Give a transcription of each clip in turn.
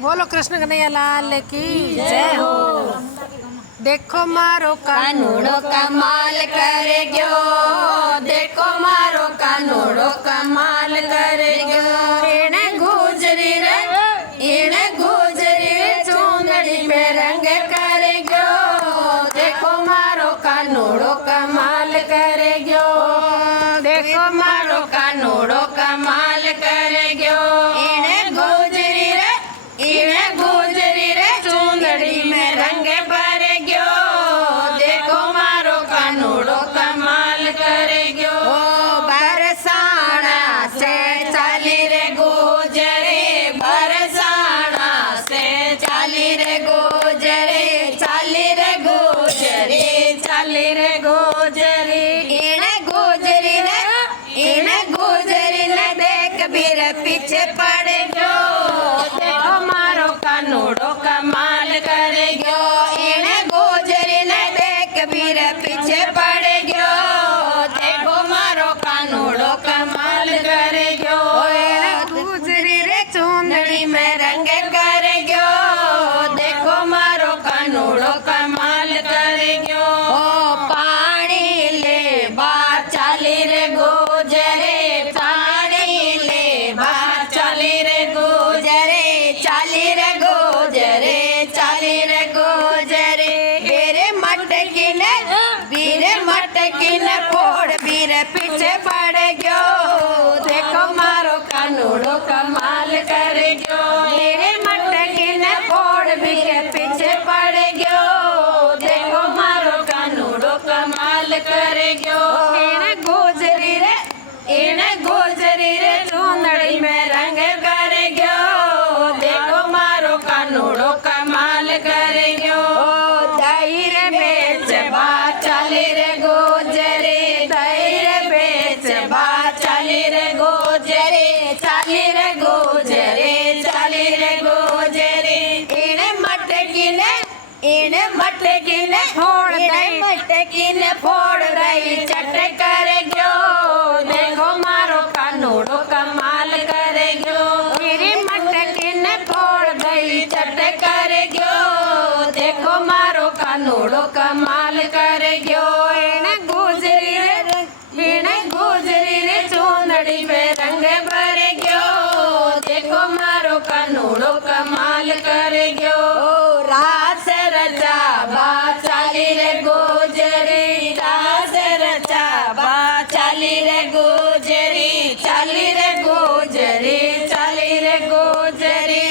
बोलो कृष्ण कन्हैया लाल की जय हो। देखो मारो कानूड़ो कमाल करे गयो, देखो मारो कानूड़ो कमाल करे गयो। इने गुजरी रे चूंदड़ी में रंग करे गयो, देखो मारो कानूड़ो कमाल करे गयो, देखो मारो कानूड़ो कमाल करे गयो। इने गुजरी रे चूंदड़ी में रंग भरे गयो, देखो मारो कानूड़ो कमाल करे गयो। बरसाना से चाली रे गुजरे, बरसाना से चाली रे गुजरे, चाली रे गुजरे, चाली रे गुजरी। इने गुजरी ने देख बीर पीछे पड़ गयो, देखो मारो कानूड़ो कमाल करे गयो। इने गुजरी ने देख बीर पीछे पड़ गयो, देखो मारो कानूड़ो कमाल करे गयो। इने गुजरी रे चूंदड़ी में रंग करे गयो, देखो मारो कानूड़ो कमाल करे गयो। पानी ले बा चाली रे गुजरे, पानी ले बा चाली रे गुजरे, चाली रे गुजरे, चाली रे गुजरे। बीरे मटकी ने फोड़ बीर पीछे पड़ गयो, देखो मारो कानूड़ो कमाल करे गयो। बीरे मटकी ने फोड़ बीर पीछे पड़ गयो, देखो मारो कानूड़ो कमाल करे गयो। इने गुजरी रे चूंदड़ी में रंग करे गयो, देखो मारो कानूड़ो कमाल करे गयो। धैर्य बेच बा चाली रे गुजरे, धैर्य बेच बा चाली रे गुजरे, चाली रे गुजरे, चाली रे गुजरे। इने मटकी ने फोड़ रही चट करे गयो, देखो मारो कानूड़ो कमाल करे गयो। मेरी मटकी ने फोड़ गई चट करे गयो, देखो मारो कानूड़ो कमाल करे गयो। इने गुजरी रे चूंदड़ी में रंग भरे गयो, देखो मारो कानूड़ो कमाल करे गयो। रास रचा बा चाली रे गुजरी, रास रचा बा चाली रे गुजरी, चाली रे गुजरी, चाली रे गुजरी।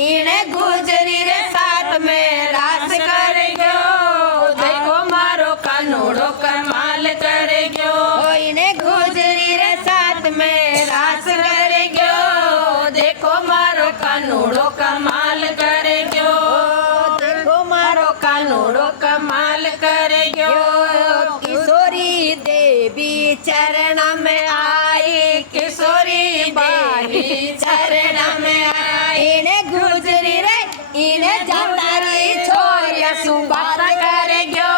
इने गुजरी रे साथ में रास करे गयो, देखो मारो कानूड़ो कमाल करे गयो। इने गुजरी रे साथ में रास करे गयो, देखो मारो कानूड़ो कमाल करे गयो, देखो मारो कानूड़ो कमाल करे गयो। किशोरी देवी चरण में आई, किशोरी देवी चरण में आई। इने गुजरी रे इने जातारी छोरिया सुबात करे गयो,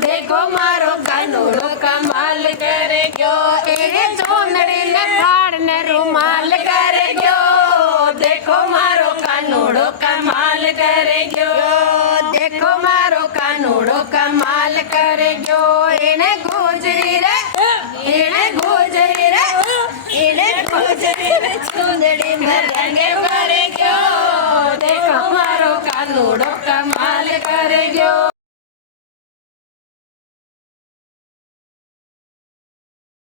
देखो मारो कानूड़ो कमाल करे गयो। इने चूंदड़ी ने फाड़ ने रुमाल करे गयो, देखो मारो कानूड़ो कमाल करे गयो, देखो मारो कानूड़ो कमाल करे गयो। इने गुजरी रे चूंदड़ी में रंग भरे गयो, देखो मारो कानूड़ो कमाल करे गयो।